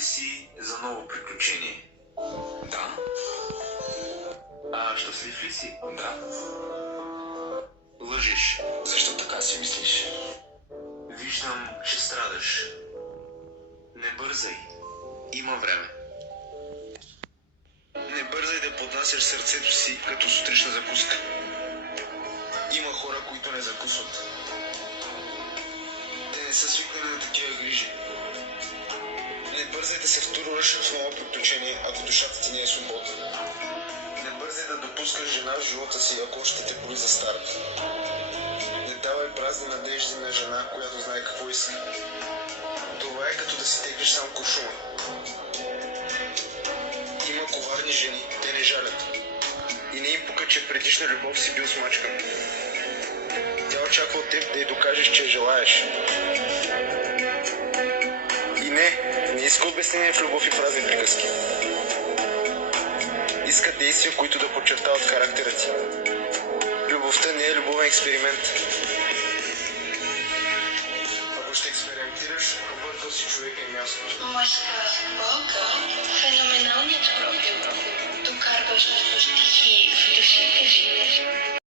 ли си за ново приключение? Да. Щастлив ли си? Да. Лъжеш. Защо така си мислиш? Виждам, че страдаш. Не бързай. Има време. Не бързай да поднасяш сърцето си като сутрешна закуска. Има хора, които не закусват. Те не са свикнали на такива грижи. Не бързай да се втурваш в ново приключение, ако душата ти не е свободна. Не бързай да допускаш жена в живота си, ако още те боли за старт. Не давай празни надежди на жена, която знае какво иска. Това е като да си теглиш сам куршума. Има коварни жени, те не жалят. И не им пука, че в предишна любов си бил смачкан. Тя очаква от теб да й докажеш, че я желаеш. И не иска обяснение в любов и празни приказки. Иска действия, които да подчертават характера ти. Любовта не е любовен експеримент. Ако ще експериментираш, объркал си човека и мястото. Мъжка болка.